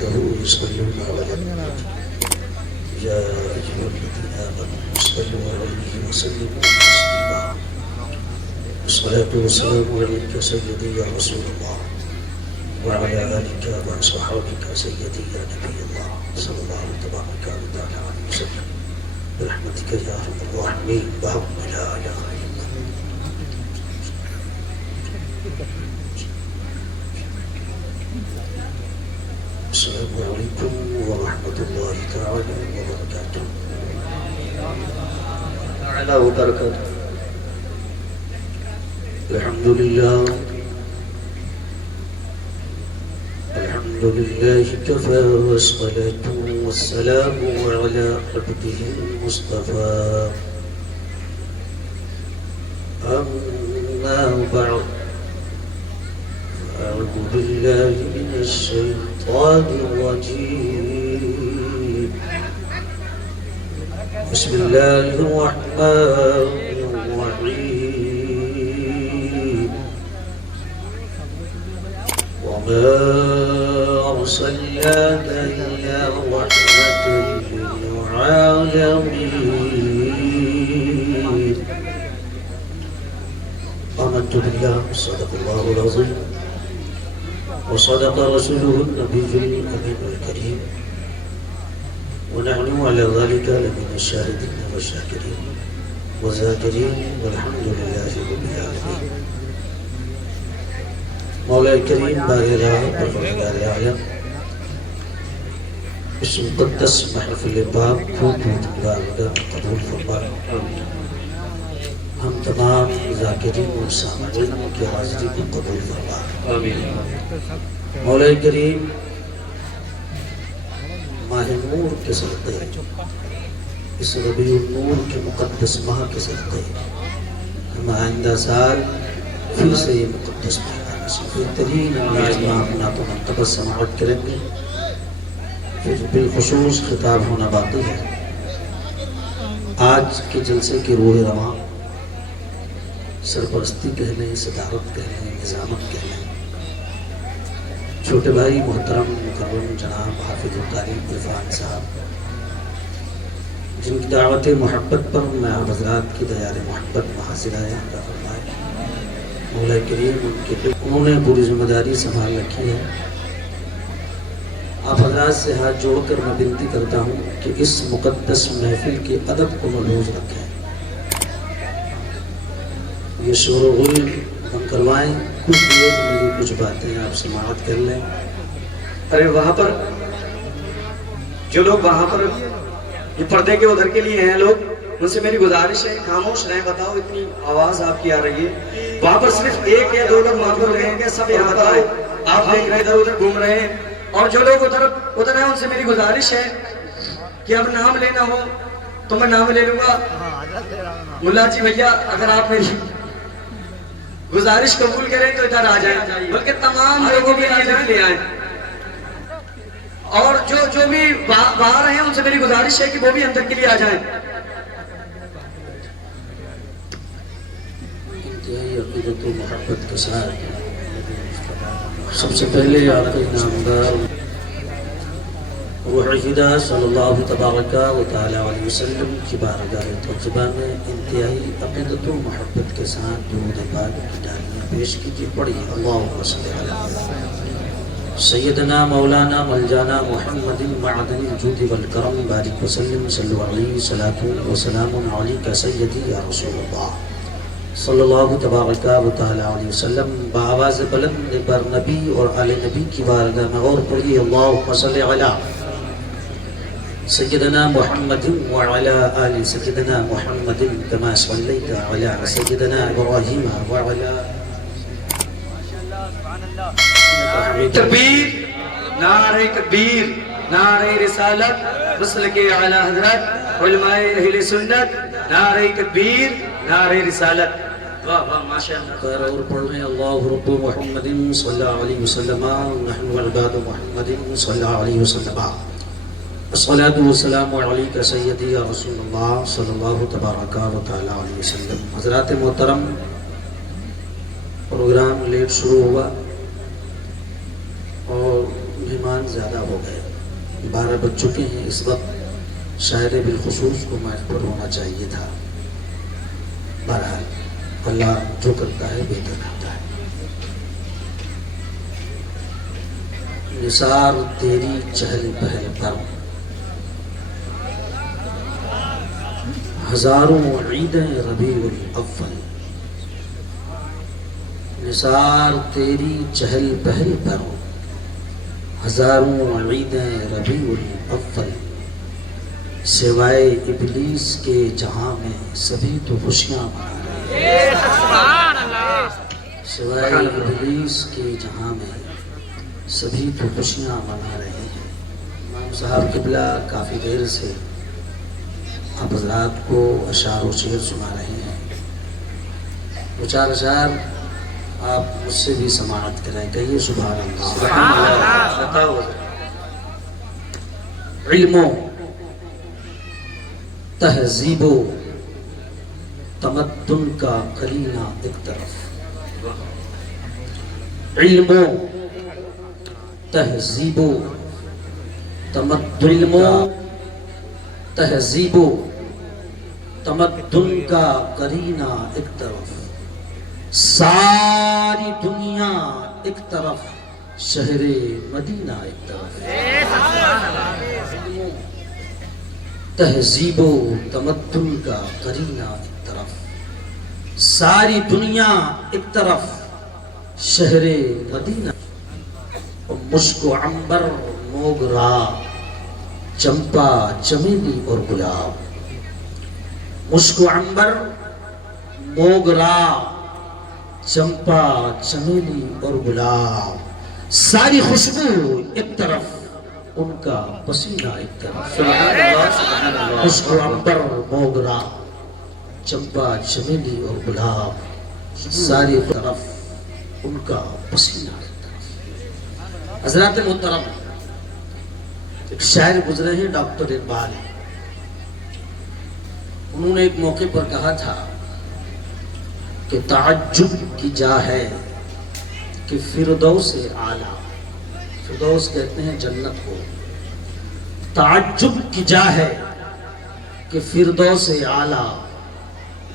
وملائكته يصلون على النبي يا أيها الذين آمنوا صلوا عليه وسلموا تسليما. الصلاة والسلام عليك سيدي يا رسول الله وعلى آلك وأصحابك سيدي يا نبي الله صلى الله تبارك وتعالى عليه وسلم برحمتك يا أرحم الراحمين بحق لا إله إلا أنت. السلام عليكم ورحمة الله تعالى وبركاته. تعالى وبركاته. الحمد لله الحمد لله كفى والصلاة والسلام على عبده المصطفى. أما بعد أعوذ بالله من الشيطان الرجيم. بسم الله الرحمن الرحيم. وما أرسلناك إلا رحمة للعالمين. آمنت بالله صدق الله العظيم وصدق رسوله النبي الأمين الكريم ونحن على ذلك لمن الشاهدين والشاكرين والذاكرين والحمد لله رب العالمين. مولا کریم بارگاہ پروردگار عالم اس مقدس محفل پاک کو بارگاہ قبول فرما. ہم تمام ذاکرین و سامعین کی حاضری کو قبول فرما. مولا کریم ماہ نور کے صدقے اس ربیع النور کے مقدس ماہ کے صدقے ہم آئندہ سال پھر سے یہ مقدس ماہ بہترین انداز میں اپنا تو منتبہ سماعت کریں گے. پھر بالخصوص خطاب ہونا باقی ہے. آج کے جلسے کی روح رواں سرپرستی کہہ لیں، صدارت کہہ لیں، نظامت کہہ لیں، چھوٹے بھائی محترم مکرم جناب حافظ القاری عرفان صاحب جن کی دعوت محبت پر میں آپ حضرات کی دیار محبت میں حاصل آیا اللہ فرمائے. مولا کریم انہوں نے پوری ذمہ داری سنبھال رکھی ہے. آپ حضرات سے ہاتھ جوڑ کر میں بنتی کرتا ہوں کہ اس مقدس محفل کے ادب کو ملحوظ رکھیں. یہ شور و غل ہم کروائیں. کچھ دیر میری کچھ باتیں آپ سماعت کر لیں. ارے وہاں پر جو لوگ وہاں پر یہ پردے کے ادھر کے لیے ہیں لوگ، ان سے میری گزارش ہے خاموش رہیں. بتاؤ اتنی آواز آپ کی آ رہی ہے. وہاں پر صرف ایک یا دو لوگ موجود رہیں گے. سب یہاں پر آئے. آپ دیکھ رہے ادھر ادھر گھوم رہے ہیں. اور جو لوگ ادھر ہیں ان سے میری گزارش ہے کہ اب نام لینا ہو تو میں نام لے لوں گا. ملا جی بھیا اگر آپ میری گزارش قبول کریں تو ادھر آ جائیں، بلکہ تمام لوگوں کے لیے لے آئیں. اور جو بھی باہر ہیں ان سے میری گزارش ہے کہ وہ بھی اندر کے لیے آ جائیں. انتہائی عقیدت و محبت کے ساتھ سب سے پہلے آپ کے نامدار روح الہدیٰ صلی اللہ تبارک و تعالی علیہ وسلم کی بارگاہ طیبہ میں انتہائی عقیدت و محبت کے ساتھ درود پاک کی ڈالیاں پیش کیجیے. پڑھیے اللہم صلی علی سیدنا مولانا ملجانا محمد معدن الجود والکرم بارک وسلم صلی علیہ صلاۃ وسلام علیک سیدی یا رسول اللہ صلی اللہ تبارک و تعالی علیہ وسلم. بآواز بلند بر نبی اور آل نبی کی بارگاہ میں اور پڑھیے اللہم صلی علی سیدنا محمد وعلى آل سیدنا محمد كما صلیت علی سیدنا ابراہیم وعلى تکبیر، نعرہ تکبیر، نعرہ رسالت، مسلک اعلی حضرت علماء اہل سنت، نعرہ تکبیر، نعرہ رسالت. واہ واہ ماشاءاللہ. اور پڑھ رہے ہیں اللہ رب محمد صلی اللہ علیہ وسلم نحن عباد محمد صلی اللہ علیہ وسلم. الصلاة والسلام علیک سیدی یا رسول اللہ صلی اللہ تبارک و تعالی علیہ وسلم. حضرات محترم، پروگرام لیٹ شروع ہوا اور مہمان نوجوان زیادہ ہو گئے، 12 بج چکے ہیں، اس وقت شاعر بالخصوص کو مائک پر ہونا چاہیے تھا۔ بہرحال اللہ جو کرتا ہے بہتر کرتا ہے۔ نثار تیری چہل پہل پر ہزاروں عیدیں ربیع الاول، نثار تیری چہل پہل پر ہزاروں عیدیں ربیع الاول، سوائے ابلیس کے جہاں میں سبھی تو خوشیاں منا رہے ہیں، سوائے ابلیس کے جہاں میں سبھی تو خوشیاں منا رہے ہیں۔ امام صاحب قبلہ کافی دیر سے آپ حضرات کو اشعار و شعر سنا رہے ہیں، دو چار اشعار آپ مجھ سے بھی سماعت کریں، کہیے سبحان اللہ۔ علم و تہذیب و تمدن کا کرینہ ایک طرف، علم و تہذیب و تمدن کا، تہذیب و تمدن کا کرینہ ایک طرف، ساری دنیا ایک طرف، شہر مدینہ ایک طرف، تہذیب و تمدن کا کرینہ ایک طرف، ساری دنیا ایک طرف، شہر مدینہ، مشک و عنبر موگرا چمپا چمیلی اور گلاب، مشک و عنبر موگرا چمپا چمیلی اور گلاب، ساری خوشبو ایک طرف، ان کا پسینہ ایک طرف، مشک و عنبر موگرا چمپا چمیلی اور گلاب، ساری طرف، ان کا پسینہ ایک طرف۔ حضرات محترم، ایک شاعر گزرے ہیں ڈاکٹر اقبال، انہوں نے ایک موقع پر کہا تھا کہ تعجب کی جا ہے کہ فردوس اعلیٰ، فردوس کہتے ہیں جنت کو، تعجب کی جا ہے کہ فردوس اعلیٰ،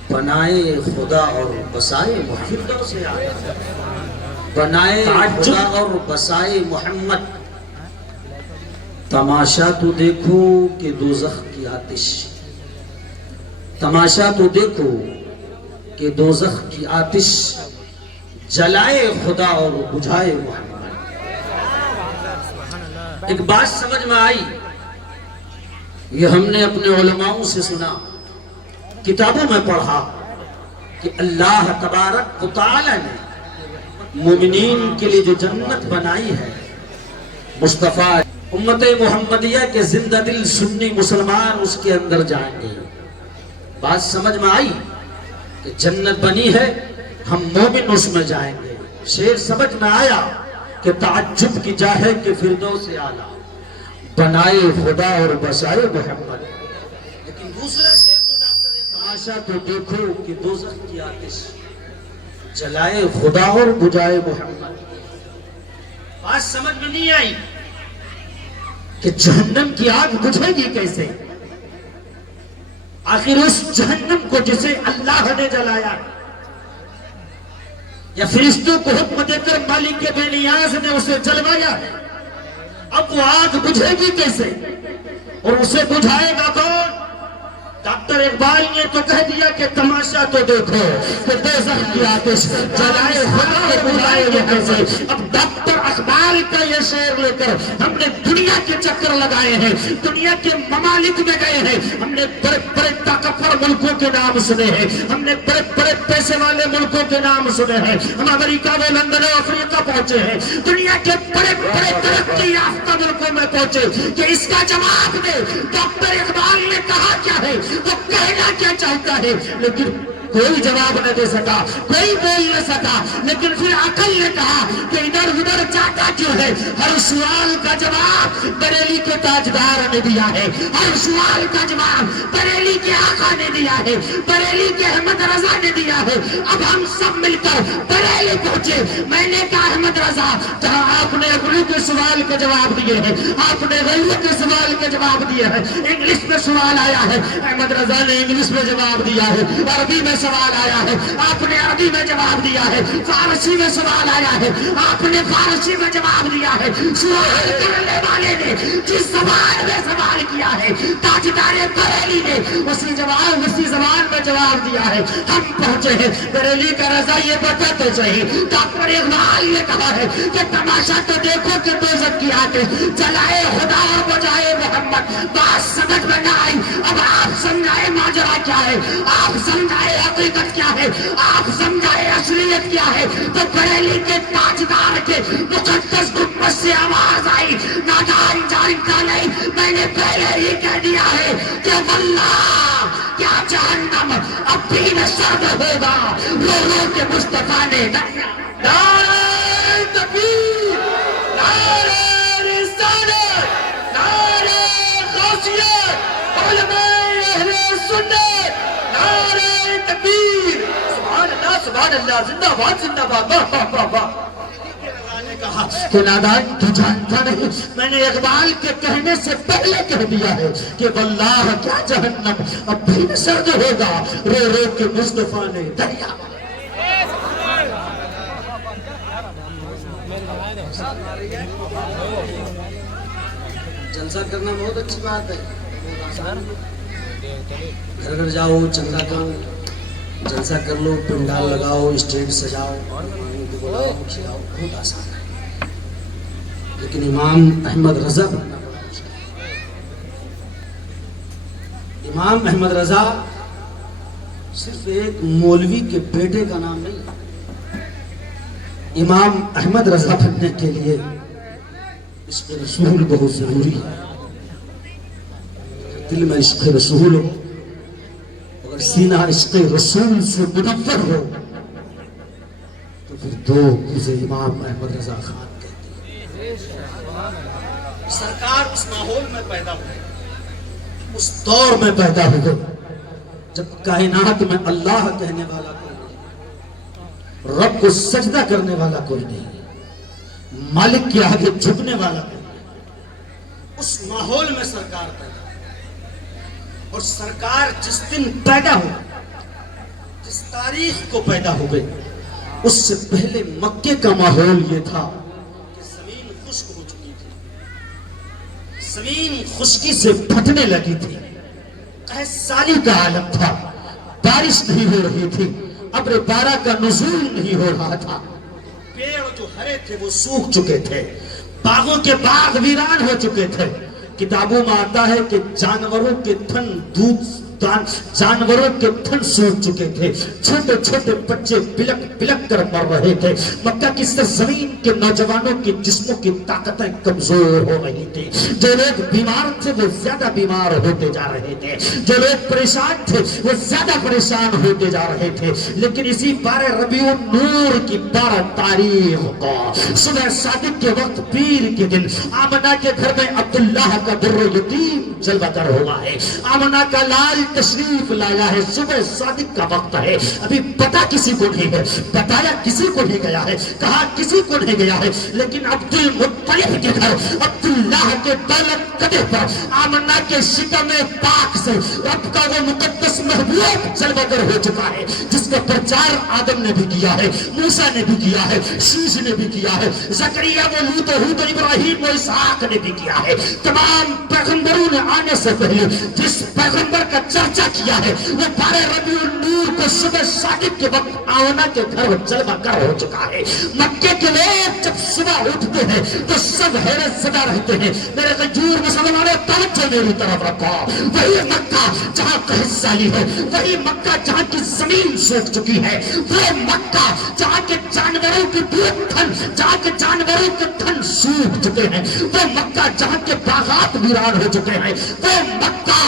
بنائے خدا اور بسائے محمد، فردوس اعلیٰ بنائے خدا اور بسائے محمد، تماشا تو دیکھو کہ دوزخ کی آتش، تماشا تو دیکھو کہ دوزخ کی آتش، جلائے خدا اور بجھائے محمد۔ ایک بات سمجھ میں آئی، یہ ہم نے اپنے علماؤں سے سنا، کتابوں میں پڑھا کہ اللہ تبارک و تعالی نے مومنین کے لیے جو جنت بنائی ہے، مصطفیٰ امت محمدیہ کے زندہ دل سنی مسلمان اس کے اندر جائیں گے۔ بات سمجھ میں آئی کہ جنت بنی ہے، ہم مومن اس میں جائیں گے۔ شعر سمجھ میں آیا کہ تعجب کی جا ہے کہ فردوس اعلیٰ، بنائے خدا اور بسائے محمد۔ لیکن دوسرا شعر جو ڈاکٹر نے، تماشا تو دیکھو کہ دوزخ کی آتش، جلائے خدا اور بجھائے محمد۔ بات سمجھ میں نہیں آئی کہ جہنم کی آگ بجھے گی کیسے؟ آخر اس جہنم کو جسے اللہ نے جلایا یا فرشتوں کو حکم دے کر مالک کے بے نیاز نے اسے جلوایا، اب وہ آگ بجھے گی کیسے اور اسے بجھائے گا کون؟ ڈاکٹر اقبال نے تو کہہ دیا کہ تماشا تو دیکھو کہ دوزخ کی آتش، جلائے خدا اور بجھائے گا کیسے۔ اب ڈاکٹر اقبال کا یہ شعر لے کر ہم نے دنیا کے چکر لگائے ہیں، دنیا کے ممالک میں گئے ہیں، ہم نے بڑے بڑے طاقتور ملکوں کے نام سنے ہیں، ہم نے بڑے بڑے پیسے والے ملکوں کے نام سنے ہیں، ہم امریکہ و لندن و افریقہ پہنچے ہیں، دنیا کے بڑے بڑے ترقی یافتہ ملکوں میں پہنچے کہ اس کا جواب دے۔ ڈاکٹر اقبال نے کہا کیا ہے، وہ کہنا کیا چاہتا ہے، لیکن کوئی جواب نہ دے سکا، کوئی بول نہ سکا۔ لیکن پھر عقل نے کہا کہ ادھر ادھر جاتا کیوں ہے، ہر سوال کا جواب بریلی کے کے تاجدار نے دیا ہے، ہر سوال کا جواب بریلی کے آقا نے دیا ہے، بریلی کے احمد رضا نے دیا ہے۔ اب ہم سب مل کر بریلی پہنچے۔ میں نے کہا احمد رضا، جہاں آپ نے اگلو کے سوال کے جواب دیے ہیں، آپ نے غیرو کے سوال کے جواب دیے ہیں، انگلش میں سوال آیا ہے، احمد رضا نے انگلش میں جواب دیا ہے، عربی میں سوال آیا ہے، آپ نے عربی میں جواب دیا ہے، فارسی میں سوال آیا ہے، آپ نے فارسی میں جواب دیا ہے۔ سوال کرنے والے نے جس زبان میں سوال کیا ہے، تاجدار بریلی نے اسی زبان میں جواب دیا ہے۔ ہم پہنچے ہیں بریلی کا رضا، یہ بتا تو صحیح، ڈاکٹر اقبال نے کہا ہے کہ تماشا تو دیکھو کہ دوزخ کی آنکھیں جلائے خدا اور بجائے محمد، بات سمجھ میں نہ آئی۔ اب آپ سمجھائے ماجرا کیا ہے، آپ سمجھائے حقیقت کیا ہے، آپ سمجھائے اصلیت کیا ہے۔ تو بریلی کے تاجدار کے مقدس گنبد سے آواز آئی، نادان جانتا نہیں، میں نے پہلے ہی کہہ دیا ہے کہ واللہ کیا جہنم اب بھی نہ سرد ہوگا، رو رو کے مصطفیٰ نے نعرہ تکبیر، نعرہ رسالت، نعرہ غوثیت، علماء اہل سنت، نعرہ تکبیر، سبحان اللہ، زندہ باد، زندہ باد، واہ واہ واہ واہ۔ کہا کہ نادان تو جانتا نہیں، میں نے اقبال کے کہنے سے پہلے کہہ دیا ہے کہ واللہ کیا جہنم اب بھی نہ سرد ہوگا، رو رو کے مصطفیٰ نے دریا۔ جلسہ کرنا بہت اچھی بات ہے، گھر گھر جاؤ، چندہ کرو، جلسہ کر لو، پنڈال لگاؤ، اسٹیج سجاؤ، مہمانوں کو بلاؤ، کھلاؤ، بہت آسان ہے۔ لیکن امام احمد رضا بننا بڑا مشکل ہے۔ امام احمد رضا صرف ایک مولوی کے بیٹے کا نام نہیں ہے۔ امام احمد رضا بننے کے لیے عشق رسول بہت ضروری ہے۔ دل میں عشق رسول ہو، اگر سینہ عشق رسول سے منور ہو، تو پھر دو اسے امام احمد رضا خان کہتے ہیں۔ سرکار اس ماحول میں پیدا ہوئے، اس دور میں پیدا ہوئے جب کائنات میں اللہ کہنے والا کوئی نہیں، رب کو سجدہ کرنے والا کوئی نہیں، مالک کے آگے جھکنے والا کوئی نہیں۔ اس ماحول میں سرکار پیدا ہوئے، اور سرکار جس دن پیدا ہوئے، جس تاریخ کو پیدا ہوئے، اس سے پہلے مکے کا ماحول یہ تھا کہ زمین خشک ہو چکی تھی، زمین خشکی سے پھٹنے لگی تھی، قحط سالی کا عالم تھا، بارش نہیں ہو رہی تھی، ابر بارہ کا نزول نہیں ہو رہا تھا، پیڑ جو ہرے تھے وہ سوکھ چکے تھے، باغوں کے باغ ویران ہو چکے تھے۔ کتابوں میں آتا ہے کہ جانوروں کے تھن جانوروں کے تھن سوکھ چکے تھے، چھوٹے چھوٹے بچے بلک بلک کر مر رہے تھے، مکہ کی سرزمین کے نوجوانوں کے جسموں کی طاقتیں کمزور ہو رہی تھی، جو لوگ بیمار تھے وہ زیادہ بیمار ہوتے جا رہے تھے، جو لوگ پریشان تھے وہ زیادہ پریشان ہوتے جا رہے تھے۔ لیکن اسی 12 ربیع النور کی 12 تاریخ کو صبح صادق کے وقت پیر کے دن آمنہ کے گھر میں عبداللہ کا در یتیم جلوہ گر ہوا ہے، آمنہ کا لال تشریف لایا ہے، صبح صادق کا وقت ہے، ابھی پتا کسی کو نہیں ہے، بتایا کسی کو نہیں گیا ہے، کہا کسی کو نہیں گیا ہے، لیکن عبد المطلب کے گھر عبداللہ کے دولت قدر پر آمنہ کے شکم پاک سے رب کا وہ مقدس محبوب جلوہ گر ہو چکا ہے، جس کا پرچار آدم نے بھی کیا ہے، موسیٰ نے بھی کیا ہے، شیش نے بھی کیا ہے، زکریا و لوط و ہود و ابراہیم و اسحاق نے بھی کیا ہے۔ تمام پیغمبروں نے آنے سے پہلے جس پیغمبر کا چرچا کیا ہے وہ 12 ربیع النور کو صبح صادق کے وقت آمنہ کے گھر جلوہ گر ہو چکا ہے۔ مکے کے لوگ جب صبح اٹھتے ہیں تو سب حیرت زدہ رہتے ہیں۔ میرے غیور مسلمانوں توجہ میری طرف رکھو، وہی مکہ جہاں قحط سالی ہے، وہی مکہ جہاں کی زمین سوکھ چکی ہے، وہ مکہ جہاں کے جانوروں کے تھن جہاں کے جانوروں کے تھن سوکھ چکے ہیں، وہ مکہ جہاں کے باغات ویران ہو چکے ہیں، وہ مکہ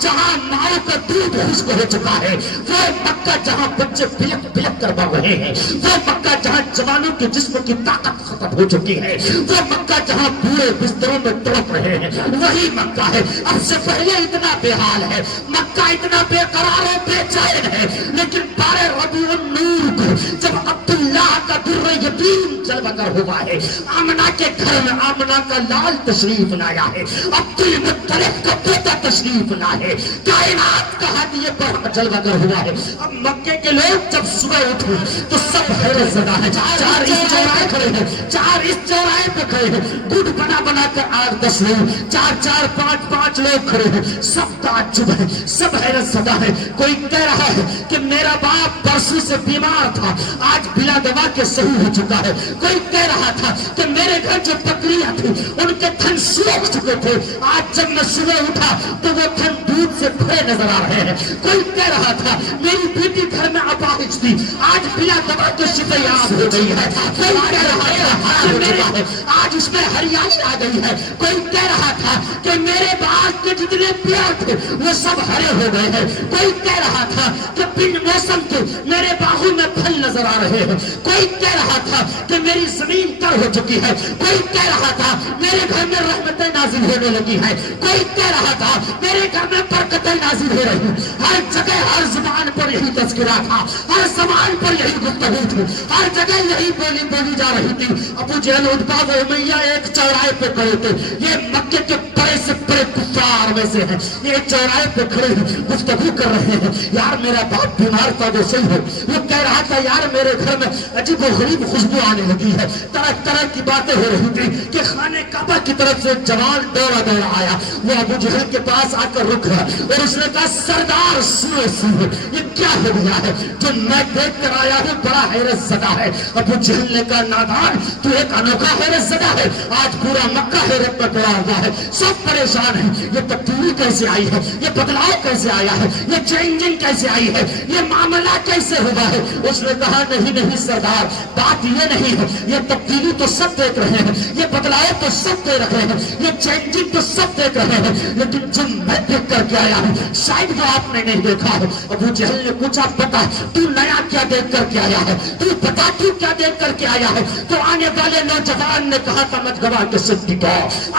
جہاں ماؤں کا دودھ خشک ہو چکا ہے، وہ مکہ جہاں بچے بلک بلک کر بڑھ رہے ہیں، وہ مکہ جہاں جوانوں کے جسم کی طاقت ختم ہو چکی ہے، وہ مکہ جہاں بوڑھے بستروں میں تڑپ رہے ہیں، وہی مکہ ہے۔ اب سے پہلے اتنا بے حال ہے، مکہ اتنا بے قرار و بے چین ہے، لیکن 12 ربیع النور کو جب عبداللہ کا در یتیم جلوہ گر ہوا ہے، آمنہ کے گھر میں آمنہ کا لال تشریف لایا ہے، عبد المطلب کا پوتا تشریف لایا ہے، کائنات کا ہاتھ یہ پر جلوہ گر ہوا ہے۔ اب مکے کے لوگ جب صبح اٹھے تو سب حیرت زدہ ہے، چار اس چوراہے کھڑے ہیں، چار اس چوراہے پہ کھڑے ہیں، گڈ بنا بنا کر 8-10 لوگ، 4-4 5-5 لوگ کھڑے ہیں، سب تعجب ہے، سب حیرت زدہ ہے۔ کوئی کہہ رہا ہے کہ میرا باپ پرسوں سے بیمار تھا، آج بلا دوا کے صحیح ہو چکا ہے۔ کوئی کہہ رہا تھا کہ میرے گھر جو بکریاں تھیں ان کے تھن سوکھ چکے تھے، آج جب میں صبح اٹھا تو وہ تھن دودھ سے بھرے نظر آ رہے ہیں۔ کوئی کہہ رہا تھا میری بیٹی گھر میں اپاہج تھی، آج بلا دوا کے شفا یاب ہو گئی ہے۔ کوئی کہہ رہا تھا کہ میرے آج اس میں ہریالی آ گئی ہے۔ کوئی کہہ رہا تھا کہ میرے باغ کے جتنے پیڑ تھے وہ سب ہرے ہو گئے ہیں۔ کوئی کہہ رہا تھا کہ بن موسم کے میرے باغوں میں پھل نظر آ رہے ہیں۔ کوئی کہہ رہا تھا کہ میری زمین تر ہو چکی ہے۔ کوئی کہہ رہا تھا میرے گھر میں رحمتیں نازل ہونے لگی ہیں۔ کوئی کہہ رہا تھا میرے گھر میں برکتیں نازل ہو رہی ہیں۔ ہر جگہ ہر زبان پر یہی تذکرہ تھا، ہر زبان پر یہی گفتگو تھی، ہر جگہ یہی بولی جا رہی تھی۔ ابو جہل عتبہ و امیہ ایک چوراہے پہ کھڑے تھے، یہ مکے کے بڑے سے بڑے کفار میں سے ہیں، یہ چوراہے پہ کھڑے ہیں، گفتگو کر رہے ہیں۔ یار میرا باپ بیمار تھا وہ صحیح ہے، وہ کہہ رہا تھا یار میرے گھر میں عجیب و غریب خوشبو آنے لگی ہے، طرح طرح کی باتیں ہو رہی تھی کہ خانہ کعبہ کی طرف سے جوان دوڑا آیا، وہ ابو جہل کے پاس آ کر رک گیا اور اس نے کہا سردار سنو یہ کیا ہو گیا ہے جو میں دیکھ کر آیا ہوں، بڑا حیرت زدہ ہے۔ ابو جہل نے کہا نادان تو ایک انوکھا حیرت زدہ ہے، آج پورا مکہ حیرت میں پڑا ہوا ہے، سب پریشان ہیں، یہ تبدیلی کیسے آئی ہے، یہ بدلاؤ کیسے آیا ہے، یہ چینجنگ کیسے آئی ہے، یہ معاملہ کیسے ہوا ہے۔ اس نے کہا نہیں سردار، بات یہ نہیں ہے، یہ تبدیلی تو سب دیکھ رہے ہیں، یہ بدلاؤ تو سب دیکھ رہے ہیں، یہ چینجنگ تو سب دیکھ رہے ہیں، لیکن جو میں دیکھ کر کے آیا ہوں شاید وہ آپ نے نہیں دیکھا ہے۔ ابو جہل نے پوچھا بتا تو نیا کیا دیکھ کر کے آیا ہے، تو بتا تو کیا دیکھ کر کے آیا ہے۔ تو آنے والے نوجوان نے کہا تھا مجگوا کے صدیقہ،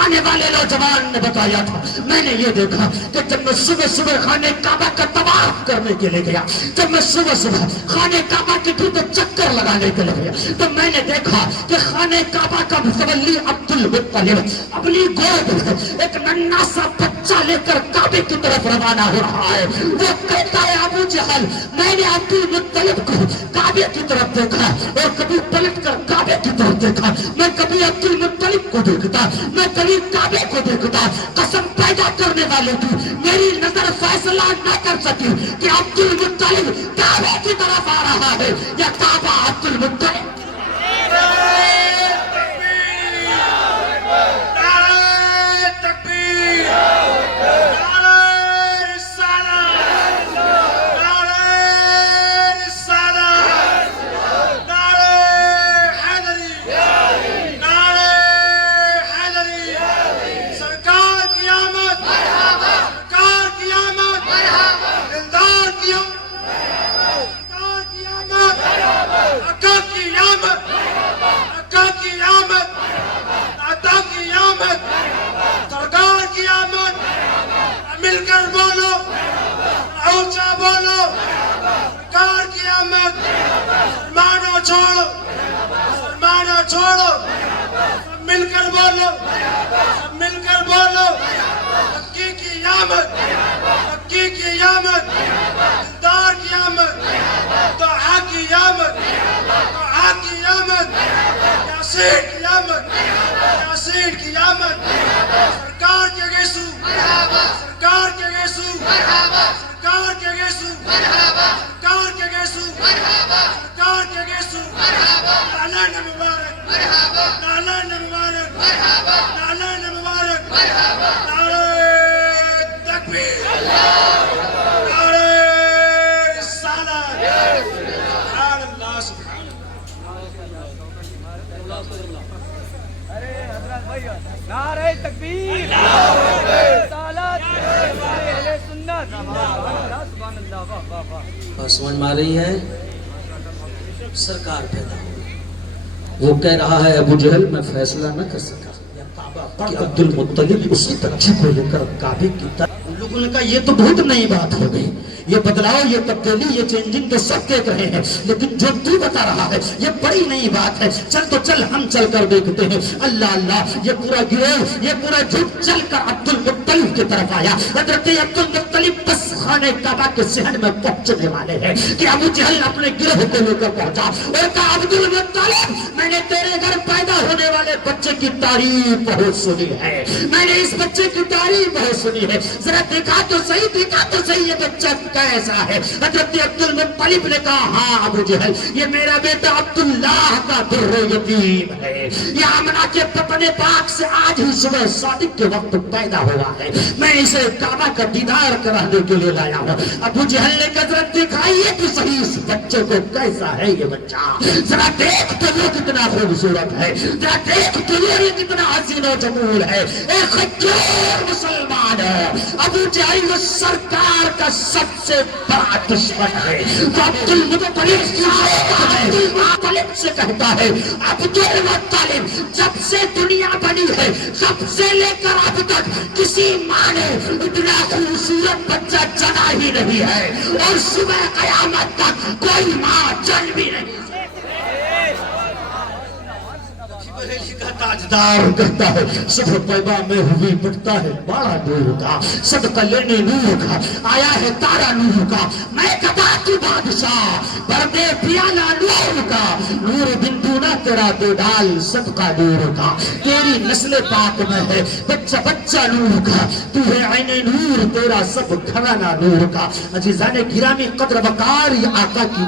آنے والے نوجوان نے بتایا تھا میں نے یہ دیکھا کہ جب میں صبح صبح خانہ کعبہ کا طواف کرنے کے لیے گیا، جب میں صبح صبح خانہ کعبہ کے پیچھے چکر لگانے کے لیے گیا تو میں نے دیکھا کہ خانہ کعبہ کا متولی عبد المطلب اپنی گود میں ایک ننھا سا بچہ لے کر کعبے کی طرف روانہ ہو رہا ہے۔ وہ کہتا ہے ابو جہل میں نے عبد المطلب کو کعبے کی طرف دیکھا اور کبھی پلٹ کر کعبے کی طرف دیکھا، میں کبھی عبد المطلب کو دیکھتا، میں کبھی کعبے کو دیکھتا، قسم پیدا کرنے والے کی میری نظر فیصلہ نہ کر سکی کہ عبد المطلب کعبے کی طرف آ رہا ہے یا کعبہ عبد المطلب۔ چھوڑو مل کر بولو، مل کر بولو مکی کی آمد، مکی کی آمد، دار کی آمد، دعا کی آمد، دعا کی آمد، یاسین کی آمد، یاسین کی آمد، سرکار کے گیسو، سرکار کے گیسو، سرکار کے گیسو، سرکار کے گیسو، سرکار کے گیسو، نعلان مبارک، نعلان مبارک، نعلان مبارک، نعرہ تکبیر، نعرہ رسالت، سبحان اللہ سبحان نعرہ تکبیر، رسالت، بات سمجھ میں آ رہی ہے؟ سرکار پیدا ہوئی، وہ کہہ رہا ہے ابو جہل میں فیصلہ نہ کر سکا کہ عبد المطلب اسی بچے کو لے کر کعبے کی طرف۔ ان لوگوں نے کہا یہ تو بہت نئی بات ہو گئی، یہ بدلاؤ، یہ تبدیلی، یہ چینجنگ تو سب دیکھ رہے ہیں، لیکن جو تو بتا رہا ہے یہ بڑی نئی بات ہے، چل تو چل ہم چل کر دیکھتے ہیں۔ اللہ اللہ، یہ پورا گروہ، یہ پورا جھوٹ چل کر عبد المطلب کی طرف آیا۔ حضرت عبد المطلب بس خانہ کعبہ کے صحن میں پہنچنے والے ہیں کہ ابو جہل اپنے گروہ کو لے کر پہنچا اور کہا عبد المطلب میں نے تیرے گھر پیدا ہونے والے بچے کی تعریف بہت سنی ہے، میں نے اس بچے کی تعریف بہت سنی ہے، ذرا دیکھا تو صحیح، دیکھا تو صحیح یہ بچہ کیسا ہے؟ حضرت عبد المطلب نے کہا ہاں ابو جہل، یہ میرا بیٹا عبداللہ کا در یتیم ہے، یہ آمنہ کے بطن پاک سے آج ہی صبح صادق کے وقت پیدا ہوا ہے، میں اسے کعبہ کا دیدار کرانے کے لیے لایا ہوں۔ ابو جہل نے کہا ذرا دکھائیے تو صحیح اس بچے کو کیسا ہے یہ بچہ، ذرا دیکھ تو وہ کتنا خوبصورت ہے، ذرا دیکھ تو یہ کتنا حسین و جمیل ہے، ایک خجور مسلمان ہے۔ ابو جہل وہ سرکار کا سب سے بڑا دشمن ہے، تو عبد المطلب سے کہتا ہے عبد المطلب جب سے دنیا بنی ہے جب سے لے کر اب تک کسی ماں نے اتنا خوبصورت بچہ جنا ہی نہیں ہے، اور صبح قیامت تک کوئی ماں جن بھی نہیں۔ کا تاجدار کہتا ہے صبح طیبہ میں ہوئی بٹتا ہے بڑا نور کا، صدقہ لینے نور کا آیا ہے تارا نور کا، میں کہتا تو بادشاہ بردے پیالہ نور کا، نور بندونا تیرا دو ڈال صدقہ نور کا، تیری نسل پاک میں ہے بچہ بچہ نور کا، تو ہے عین نور تیرا سب گھرانہ نور کا۔ عزیزان گرامی قدر وقار یہ آقا کی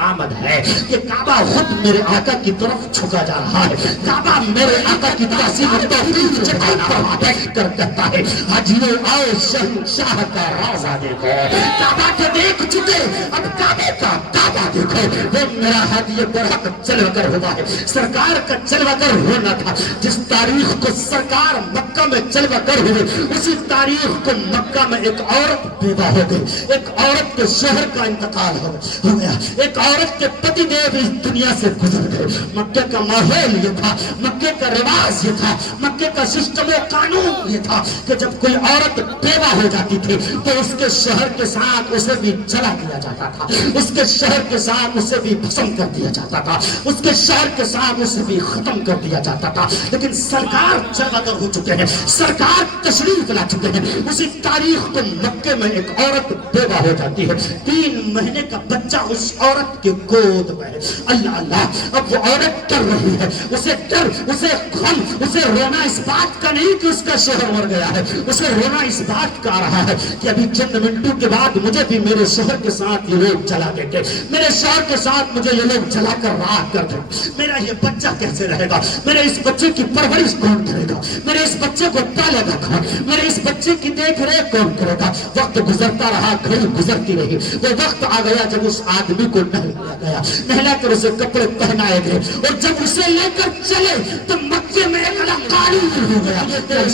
آمد ہے، یہ کعبہ خود میرے آقا کی طرف جھکا جا رہا ہے، کعبہ میرے آقا کی تعظیم و توقیر چڑھانا رہا بیٹھ کر کہتا ہے حاجیوں آؤ شہنشاہ کا روضہ دیکھو، کعبہ تو دیکھ چکے اب کعبے کا کعبہ دیکھو، وہ میرا ہدیہ برحق چلو کر ہوا ہے، سرکار کا چلو کر ہونا تھا، جس تاریخ کو سرکار مکہ میں چلو کر ہوئے اسی تاریخ کو مکہ میں ایک عورت بیوہ ہو گئی، ایک عورت کے شوہر کا انتقال ہو گیا، ایک عورت کے پتی دیو اس دنیا سے گزر گئے۔ مکہ کا ماحول یہ تھا، مکے کا رواج یہ تھا، مکے کا سسٹم و قانون یہ تھا کہ جب کوئی عورت بیوہ ہو جاتی تھی تو اس کے شوہر کے ساتھ اسے بھی جلا دیا جاتا تھا، اس کے شوہر کے ساتھ اسے بھی بھسم کر دیا جاتا تھا، اس کے شوہر کے ساتھ اسے بھی ختم کر دیا جاتا تھا۔ لیکن سرکار جلوہ گر ہو چکے ہیں، سرکار تشریف لا چکے ہیں، اسی تاریخ کو مکے میں ایک عورت بیوہ ہو جاتی ہے، 3 مہینے کا بچہ اس عورت کے گود میں ہے۔ اللہ اللہ، اب وہ عورت ڈر رہی ہے، اسے ڈر، اسے غم، اسے رونا اس بات کا نہیں کہ اس کا شوہر مر گیا ہے، اسے رونا اس بات کا آ رہا ہے کہ ابھی چند منٹوں کے بعد مجھے بھی میرے شوہر کے ساتھ یہ لوگ جلا دیں گے، میرے شوہر کے ساتھ مجھے یہ لوگ جلا کر راکھ کر دیں، میرا یہ بچہ کیسے رہے گا، میرے اس بچے کی پرورش کون کرے گا، میرے اس بچے کو پالے گا کون، میرے اس بچے کی دیکھ ریکھ کون کرے گا۔ وقت گزرتا رہا، گھڑی گزرتی رہی، وہ وقت آ گیا جب اس آدمی کو نہلایا گیا، نہلا کر اسے کپڑے پہنائے گئے، اور جب اسے لے کر چلے تو مکے میں ایک الگ قانون ہو گیا،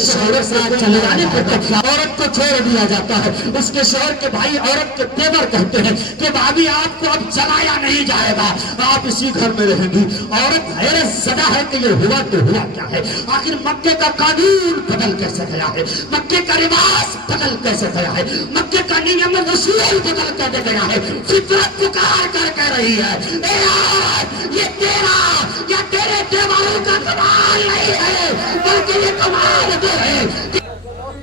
شوہر سے چلے جانے پر عورت کو چھوڑ دیا جاتا ہے، اس کے شوہر کے بھائی عورت کے دیور کہتے ہیں کہ بھابھی آپ کو اب جلایا نہیں جائے گا، آپ اسی گھر میں رہیں گی۔ عورت حیرت زدہ ہے کہ یہ ہوا تو ہوا کیا ہے، آخر مکے کا قانون بدل کیسے گیا ہے، مکے کا رواج بدل کیسے گیا ہے، مکے کا نیم رسول بدل کر گیا ہے۔ فطرت پکار کر کہہ رہی ہے اے عورت، یہ تیرا یا تیرے دیواروں کا کمال نہیں ہے بلکہ یہ کمال تو ہے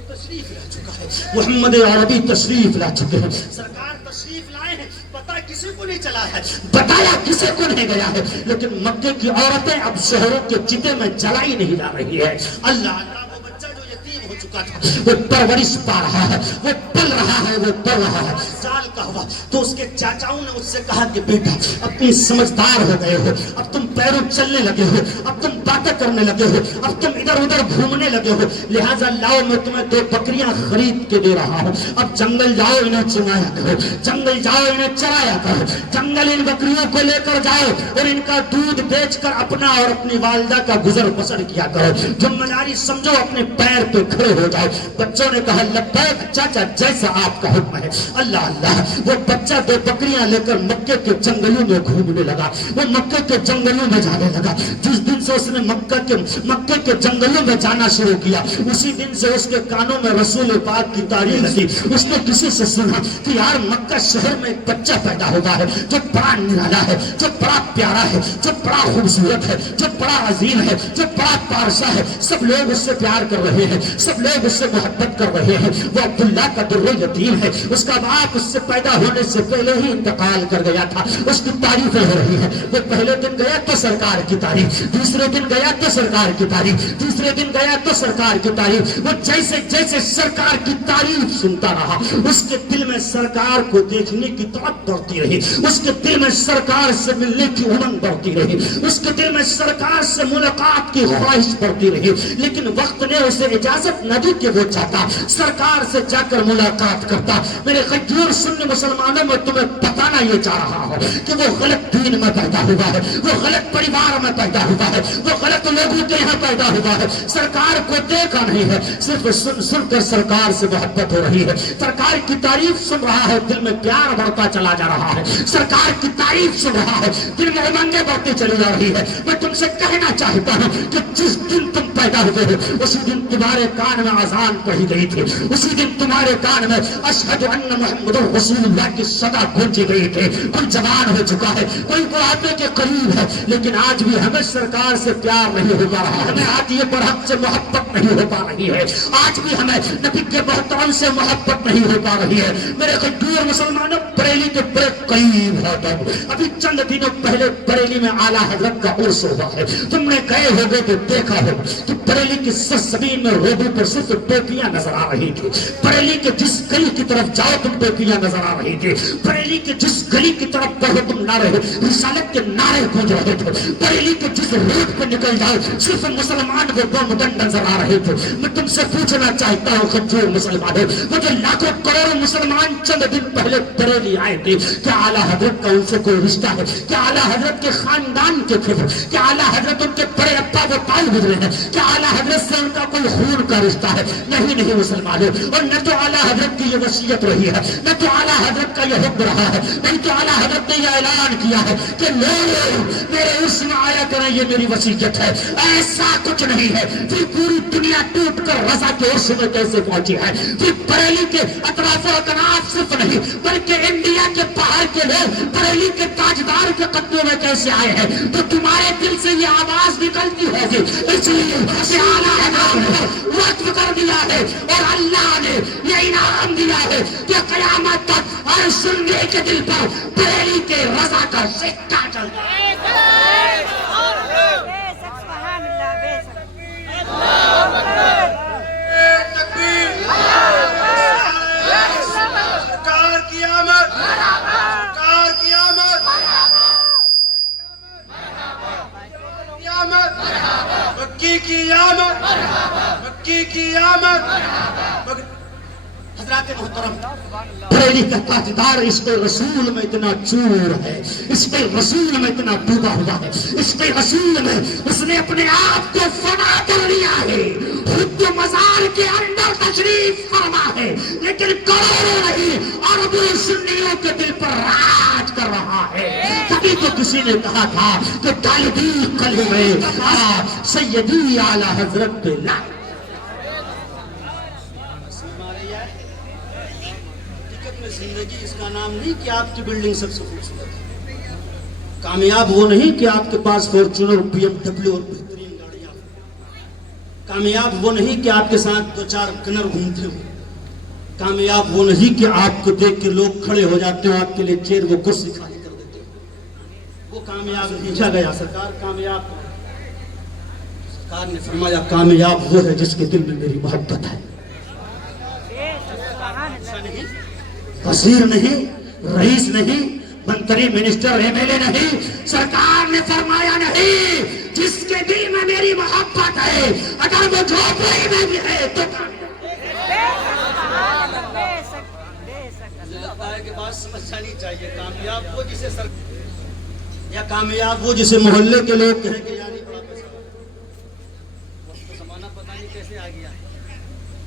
تشریف لا چکا ہے، محمد عربی تشریف لا چکے ہیں، سرکار تشریف لائے ہیں، پتہ کسی کو نہیں چلا ہے، بتایا کسی کو نہیں گیا ہے، لیکن مکے کی عورتیں اب شہروں کے چتے میں جلائی نہیں جا رہی ہے۔ اللہ اللہ، وہ بچہ جو یتیم ہو چکا تھا وہ پرورش پا رہا ہے، وہ پل رہا ہے، وہ پڑھ رہا ہے، سال کا ہوا تو اس کے چاچاؤں نے اس سے کہا کہ بیٹا اب تم سمجھدار ہو گئے ہو، اب تم پیروں چلنے لگے ہو، اب تم باتیں کرنے لگے ہو، اب تم ادھر ادھر گھومنے لگے ہو، لہٰذا لاؤ میں تمہیں 2 بکریاں خرید کے دے رہا ہوں، اب جنگل جاؤ انہیں چرایا کرو، جنگل جاؤ انہیں چرایا کرو، جنگل ان بکریوں کو لے کر جاؤ اور ان کا دودھ بیچ کر اپنا اور اپنی والدہ کا گزر بسر کیا کرو، ذمہ داری سمجھو، اپنے پیر پہ کھڑے ہو جائے. بچوں نے کہا لبیک چاچا جیسا آپ کا حکم ہے. اللہ اللہ وہ بچہ 2 بکریاں لے کر مکے کے جنگلوں میں گھومنے لگا. وہ مکے کے جنگلوں میں جانے لگا. جس دن سے اس نے مکے کے جنگلوں میں جانا شروع کیا اسی دن سے اس کے کانوں میں رسول پاک کی تعریف تھی. اس نے کسی سے سنا کہ یار مکہ شہر میں ایک بچہ پیدا ہوا ہے جو بڑا نرالا ہے, جو بڑا پیارا ہے, جو بڑا خوبصورت ہے, جو بڑا عظیم ہے, جو بڑا پارسا ہے. سب لوگ اس سے پیار کر رہے ہیں, سب لوگ اس سے محبت کر رہے ہیں. وہ عبداللہ کا در یتیم ہے. اس کا باپ اس سے پیدا ہونے سے پہلے ہی انتقال کر گیا تھا. اس کی تعریفیں ہو رہی ہیں. وہ پہلے دن گیا تو سرکار کی تعریف, دوسرے دن گیا تو سرکار کی تعریف, تیسرے دن گیا تو سرکار کی تعریف. وہ جیسے جیسے سرکار کی تعریف سنتا رہا اس کے دل میں سرکار کو دیکھنے کی طلب بڑھتی رہی. اس کے دل میں سرکار سے ملنے کی امنگ بڑھتی رہی. اس کے دل میں سرکار سے ملاقات کی خواہش بڑھتی رہی. لیکن وقت نے اسے اجازت نہ دی کہ وہ چاہتا سرکار سے جا کر ملاقات کرتا. میرے غیور سننے مسلمانوں میں تمہیں بتانا یہ چاہ رہا ہوں کہ وہ غلط دین میں پیدا ہوا ہے, وہ غلط پریوار میں پیدا ہوا ہے, وہ غلط لوگوں کے یہاں پیدا ہوا ہے. سرکار کو دیکھا نہیں ہے, صرف سن کر سرکار سے محبت ہو رہی ہے. سرکار کی تعریف سن رہا ہے, دل میں پیار بڑھتا چلا جا رہا ہے. سرکار کی تعریف سن رہا ہے, دل میں امنگیں بڑھتی چلی جا رہی ہے. میں تم سے کہنا چاہتا ہوں کہ جس دن تم پیدا ہوئے ہو اسی دن تمہارے کان میں اذان پڑھی گئی تھی. اسی دن تمہارے کان میں اشہد ان محمد رسول اللہ کی صدا گونجی گئی تھی. کوئی جوان ہو چکا ہے, کوئی بڑھاپے کے قریب ہے, لیکن آج بھی ہمیں سرکار سے پیار نہیں ہو پا رہا. ہمیں آج یہ برحق سے محبت نہیں ہو پا رہی ہے. آج بھی ہمیں نبی کے محترم سے محبت نہیں ہو پا رہی ہے. میرے غیور مسلمانوں, بریلی کے بڑے قریب ہے تم. ابھی چند دنوں پہلے بریلی میں اعلیٰ حضرت کا عرس ہوا ہے. تم نے گئے ہوگے تو دیکھا ہو کہ بریلی کی سرزمین میں روڈوں پر صرف ٹوپیاں نظر آ رہی تھی. بریلی کے جس گلی کی طرف جاؤ تم ٹوپیاں نظر آ رہی تھی. بریلی کے جس گلی کی طرف بڑھو تم نعرے رسالت کے نعرے گونج رہے تھے. بریلی کے جس روڈ پہ نکل جاؤ صرف مسلمان وہ بم دنڈ نظر آ رہے تھے. میں تم سے پوچھنا چاہتا ہوں غیور مسلمانوں, وہ جو لاکھوں کروڑوں مسلمان چند دن پہلے بریلی آئے تھے, کیا اعلیٰ حضرت کا ان سے کوئی رشتہ ہے؟ کیا اعلیٰ حضرت کے خاندان کے تھے؟ کیا اعلیٰ حضرت ان کے بڑے ابا وہ پال گزرے ہیں؟ کیا اعلیٰ حضرت سے ان کا کوئی خون کا رشتہ ہے؟ نہیں مسلمانوں. اور نہ تو اعلیٰ حضرت کی یہ وصیت رہی ہے, نہ تو اعلیٰ حضرت کا یہ حکم رہا ہے, نہیں تو اعلیٰ حضرت نے یہ اعلان کیا ہے کہ لوگ میرے عرس میں آیا کریں, یہ میری وصیت ہے. ایسا کچھ نہیں ہے. پھر پوری دنیا ٹوٹ کر رضا کے عرس میں کیسے پہنچی ہے؟ پھر بریلی کے اطراف و اکناف صرف نہیں بلکہ انڈیا کے باہر کے لوگ بریلی کے تاجدار کے قدموں میں کیسے آئے ہیں؟ تو تمہارے دل سے یہ آواز نکلتی ہوگی. اس لیے اعلیٰ حضرت نے وقف کر دیا ہے اور اللہ نے یہ انعام دیا ہے کہ قیامت تک ہر سننے کے دل پر بریلی کے رضا کا سکہ چلتا ہے. سرکار کی آمد, سرکار کی آمد, مکی کی آمد, مکی کی آمد. حضرات محترم, بریلی کا تاجدار اس پہ رسول میں اتنا چور ہے, اس پہ رسول میں اتنا ڈوبا ہوا ہے, اس پہ رسول میں اس نے اپنے آپ کو فنا کر لیا ہے. خود تو مزار کے اندر تشریف فرما ہے لیکن کروڑوں نہیں اربوں سنیوں کے دل پر راج کر رہا ہے. تبھی تو کسی نے کہا تھا کہ طالبی کلمہ سیدی اعلیٰ حضرت پہ لا. زندگی اس کا نام نہیں کہ آپ کی بلڈنگ سب سے خوبصورت ہے. کامیاب وہ نہیں کہ آپ کے پاس فارچونر, بی ایم ڈبلیو اور بہترین گاڑیاں. کامیاب وہ نہیں کہ آپ کے ساتھ 2-4 گنر گھومتے ہو. کامیاب وہ نہیں کہ آپ کو دیکھ کے لوگ کھڑے ہو جاتے ہو, آپ کے لیے چیئر وہ کرسی خالی کر دیتے ہو. وہ کامیاب بھیجا گیا. سرکار کامیاب, سرکار نے فرمایا کامیاب وہ ہے جس کے دل میں میری محبت ہے. وزیر نہیں, رئیس نہیں, منتری, منسٹر, ایم ایل اے نہیں. سرکار نے فرمایا نہیں, جس کے دل میں میری محبت ہے اگر وہ جھوپڑی میں بھی ہے تو بات سمجھ جانی چاہیے. کامیاب وہ جسے یا کامیاب وہ جسے محلے کے لوگ کہیں کہ یعنی بڑا پیسہ. زمانہ پتہ نہیں کیسے آ گیا.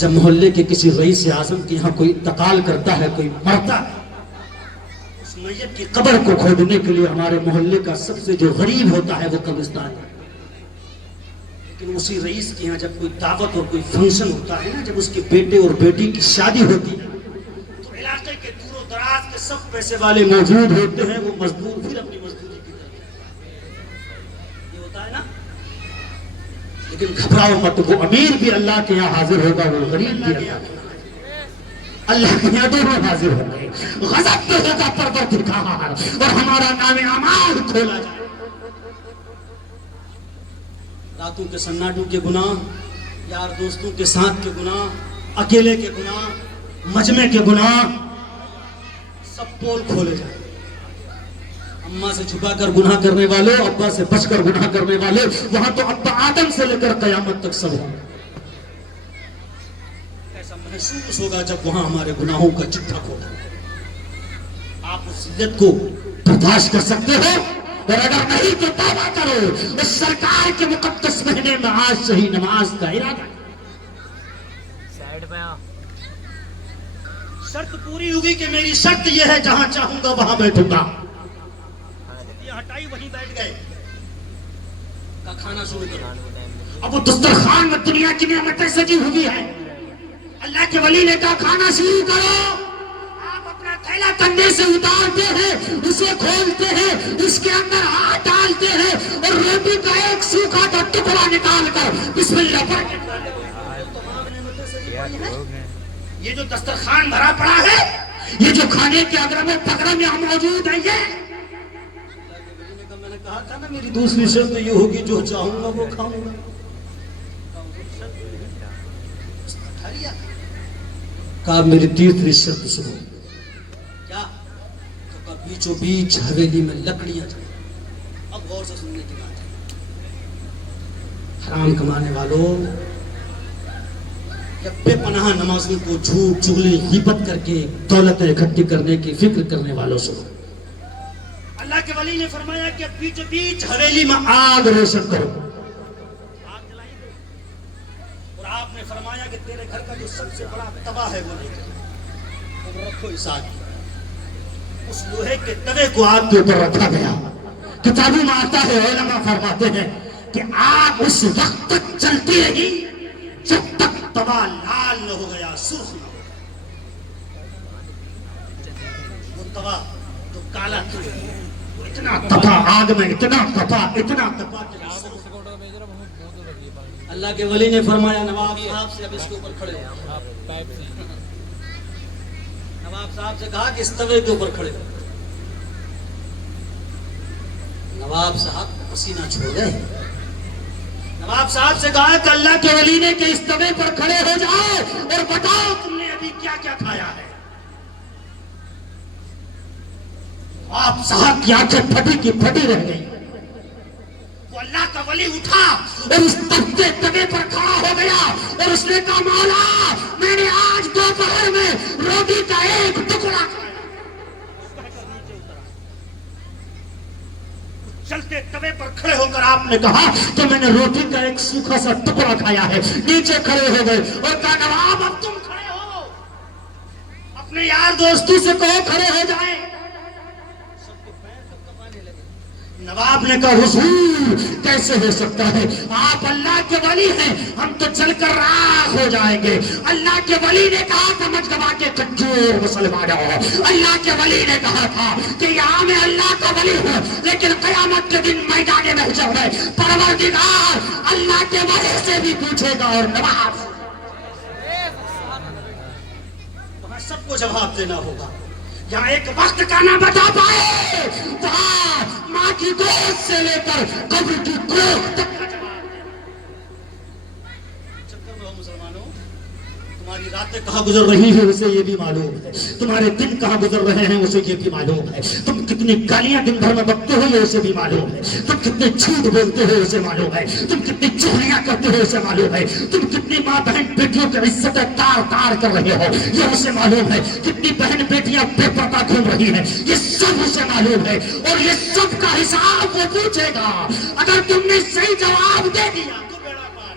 جب محلے کے کسی رئیس اعظم کے یہاں کوئی انتقال کرتا ہے، کوئی مرتا ہے، اس میت کی قبر کو کھودنے کے لیے ہمارے محلے کا سب سے جو غریب ہوتا ہے وہ قبرستان ہے. لیکن اسی رئیس کے یہاں جب کوئی دعوت اور کوئی فنکشن ہوتا ہے نا، جب اس کے بیٹے اور بیٹی کی شادی ہوتی ہے تو علاقے کے دور و دراز کے سب پیسے والے موجود ہوتے ہیں، وہ مزدور پھر اپنی مزدوری کی طرف یہ ہوتا ہے نا. لیکن گھبراؤ مت، وہ امیر بھی اللہ کے یہاں حاضر ہوگا، وہ غریب بھی اللہ کے یہاں دونوں حاضر ہوں گے. غضب تو ہوگا پروردگار اور ہمارا نام اعمال کھولا جائے. راتوں کے سناٹوں کے گناہ، یار دوستوں کے ساتھ کے گناہ، اکیلے کے گناہ، مجمع کے گناہ، سب پول کھولے جائیں. اماں سے چھپا کر گناہ کرنے والے، ابا سے بچ کر گناہ کرنے والے، وہاں تو ابا آدم سے لے کر قیامت تک سب ہوں. ایسا محسوس ہوگا جب وہاں ہمارے گناہوں کا چٹھا کھولا. آپ اس ذلت کو برداشت کر سکتے ہو؟ اور اگر نہیں تو توبہ کرو. اس سرکار کے مقدس مہینے میں آج سے ہی نماز کا ارادہ. شرط پوری ہوگی کہ میری شرط یہ ہے جہاں چاہوں گا وہاں بیٹھوں گا. ہٹائی وہیں بیٹھ گئے کا کھانا شروع کیا. اب وہ دسترخوان میں دنیا کی نعمتیں سجی ہوئی ہیں. اللہ کے ولی نے کہا کھانا شروع کرو. آپ اپنا تھیلا کندھے سے اتارتے ہیں، اسے کھولتے ہیں، اس کے اندر ہاتھ ڈالتے ہیں اور روٹی کا ایک سوکھا کا ٹکڑا نکال کر بسم اللہ پڑھ کے یہ جو دسترخوان بھرا پڑا ہے، یہ جو کھانے کے اگر میں پکڑ میں موجود ہیں، یہ میں نے کہا تھا نا میری دوسری شرط یہ ہوگی جو چاہوں گا وہ کھاؤں گا. کہا میری تیسری شرط سنو. کیا؟ تو بیچوں بیچ حویلی میں لکڑیاں چلیں. اب غور سے سننے کی بات ہے. حرام کمانے والوں یا بے پناہ نمازوں کو جھوٹ چغلی غیبت کر کے دولتیں اکٹھی کرنے کی فکر کرنے والوں سنو. اللہ کے ولی نے فرمایا کہ بیچ بیچ حویلی میں آگ روشن کرو. آگ جلائی دو. اور آپ نے فرمایا کہ تیرے گھر کا جو سب سے بڑا توا ہے وہ لے کر رکھو اس آگ. اس لوہے کے توے کو آگ کے اوپر رکھا گیا. کتابوں میں آتا ہے، علماء فرماتے ہیں کہ آگ اس وقت تک چلتی رہی جب تک توا لال نہ ہو گیا، سرخ نہ ہو گیا. وہ توا جو کالا تھا اتنا تپا، آگ میں اتنا تپا اللہ کے ولی نے فرمایا نواب صاحب سے اب اس کے اوپر کھڑے ہو. نواب صاحب سے کہا کہ اس توے کے اوپر کھڑے ہو. نواب صاحب پسینہ چھوڑ گئے. نواب صاحب سے کہا کہ اللہ کے ولی نے کہ اس توے پر کھڑے ہو جاؤ اور بتاؤ تم نے ابھی کیا کیا کھایا ہے. آپ صاحب کی آنکھیں پھٹی کی پھٹی رہ گئی. وہ اللہ کا ولی اٹھا اور اس تپتے توے پر کھڑا ہو گیا اور اس نے کہا مولا میں نے آج دوپہر میں روٹی کا ایک ٹکڑا کھایا. چلتے توے پر کھڑے ہو کر آپ نے کہا کہ میں نے روٹی کا ایک سوکھا سا ٹکڑا کھایا ہے. نیچے کھڑے ہو گئے اور کہا نواب اب تم کھڑے ہو، اپنے یار دوستوں سے کہو کھڑے ہو جائیں. نواب نے کہا حضور کیسے ہو سکتا ہے، آپ اللہ کے ولی ہیں، ہم تو چل کر راکھ ہو جائیں گے. اللہ کے ولی نے کہا تھا مجتبیٰ کے کنجور مسلمان ہو. اللہ کے ولی نے کہا تھا کہ یہاں میں اللہ کا ولی ہوں لیکن قیامت کے دن میدان محشر میں پروردگار اللہ کے ولی سے بھی پوچھے گا اور نواب وہاں سب کو جواب دینا ہوگا. یہاں ایک وقت کا نہ بتا پائے، وہاں ماں کی گود سے لے کر قبر کی کوکھ تک کا جواب ہے. چکر میں ہو مسلمانوں، تمہاری راتیں کہاں گزر رہی ہیں اسے یہ بھی معلوم ہے، تمہارے دن کہاں گزر رہے ہیں اسے یہ بھی معلوم ہے، تم کتنی گالیاں دن بھر میں بکتے ہو یہ اسے بھی معلوم ہے، تم کتنے جھوٹ بولتے ہو اسے معلوم ہے، تم کتنی چغلیاں کرتے ہو اسے معلوم ہے، تم کتنی ماں بہن بیٹیوں کی عزتیں تار تار کر رہے ہو یہ اسے معلوم ہے، کتنی بہن بیٹیاں بے پردہ گھوم رہی ہیں یہ سب اسے معلوم ہے. اور یہ سب کا حساب وہ پوچھے گا. اگر تم نے صحیح جواب دے دیا تو بیڑا پار.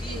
3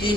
3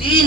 3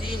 3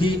3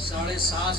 750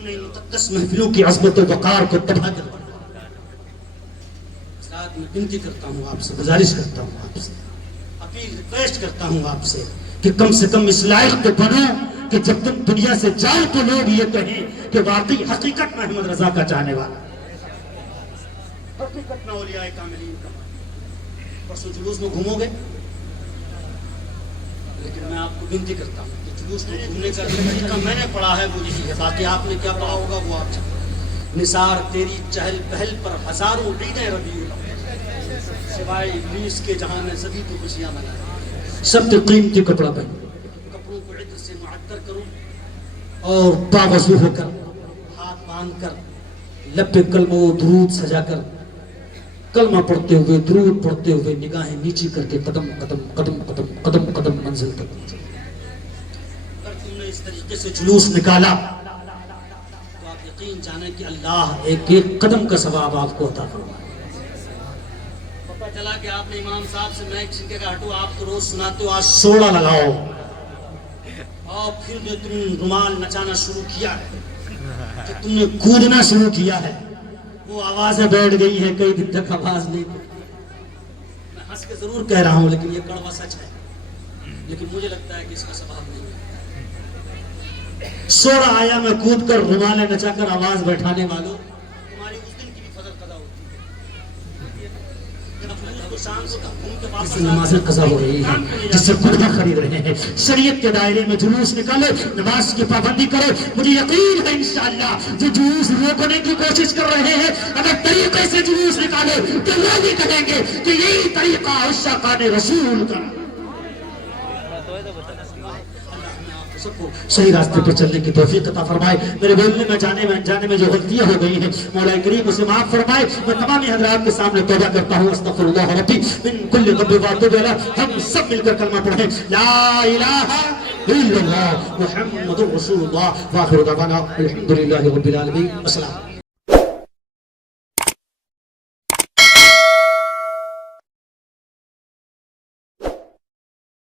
ہم نے مقدس محفلوں کی عظمت و وقار کو تباہ کر دیا۔ حضرات میں بنتی کرتا ہوں آپ سے، گزارش کرتا ہوں آپ سے، اپیل ریکویسٹ کرتا ہوں آپ سے کہ کم اس لائق تو بنو کہ جب تم دنیا سے جاؤ تو لوگ یہ کہیں کہ واقعی حقیقت میں احمد رضا کا چاہنے والا، حقیقت میں اولیاء کاملین کا۔ پرسوں جلوس میں گھومو گے، لیکن میں آپ کو بنتی کرتا ہوں کہ جلوس میں گھومنے کا طریقہ میں نے پڑھا ہے وہ یہی ہے، باقی آپ نے کیا پڑھا ہوگا وہ آپ جانتے۔ نثار تیری چہل پہل پر ہزاروں عیدیں ربیع الاول، سوائے ابلیس کے جہاں میں سبھی تو خوشیاں منائیں۔ سب سے قیمتی کپڑا پہن، کپڑوں کو عطر سے معطر کرو اور باوضو ہو کر، ہاتھ باندھ کر، لب پہ کلمہ و درود سجا کر، کلمہ پڑھتے ہوئے، درود پڑھتے ہوئے، نگاہیں نیچی کر کے قدم قدم قدم قدم قدم قدم منزل تک پہنچے۔ اگر تم نے اس طریقے سے جلوس نکالا تو آپ یقین جانیں کہ اللہ ایک ایک قدم کا ثواب آپ کو عطا فرمائے۔ پتہ چلا کہ آپ نے امام صاحب سے میں کسی کا ہٹو، آپ تو روز سناتے ہو، آج سوڑا لگاؤ، اور پھر جو تم رومال نچانا شروع کیا ہے، کہ تم نے کودنا شروع کیا ہے، وہ آوازیں بیٹھ گئی ہیں، کئی دن تک آواز نہیں پڑتی۔ میں ہنس کے ضرور کہہ رہا ہوں لیکن یہ کڑوا سچ ہے، لیکن مجھے لگتا ہے کہ اس کا ثواب نہیں ہے۔ سوڑا آیا میں کود کر رومالیں نچا کر آواز بیٹھانے والوں، تمہاری اس دن کی بھی قدر قضا ہوتی ہے۔ جس سے نمازیں قضا ہو رہی ہیں، جس سے خودہ خرید رہے ہیں، شریعت کے دائرے میں جلوس نکالو، نماز کی پابندی کرو۔ مجھے یقین ہے انشاءاللہ جو جلوس روکنے کی کوشش کر رہے ہیں، اگر طریقے سے جلوس نکالو تو وہ بھی کہیں گے کہ یہی طریقہ عشاقان رسول کا۔ سب کو صحیح راستے پر چلنے کی توفیق عطا فرمائے۔ میرے بولنے میں جانے میں جو غلطیاں ہو گئی ہیں مولا کریم اسے معاف فرمائے۔ میں تمام حضرات کے سامنے توبہ کرتا ہوں، استغفر اللہ ربی من کل ذنب واتوب الیہ۔ ہم سب مل کر کلمہ پڑھیں، لا الہ الا اللہ محمد رسول اللہ، وآخر دعوانا الحمد للہ رب العالمین۔ السلام۔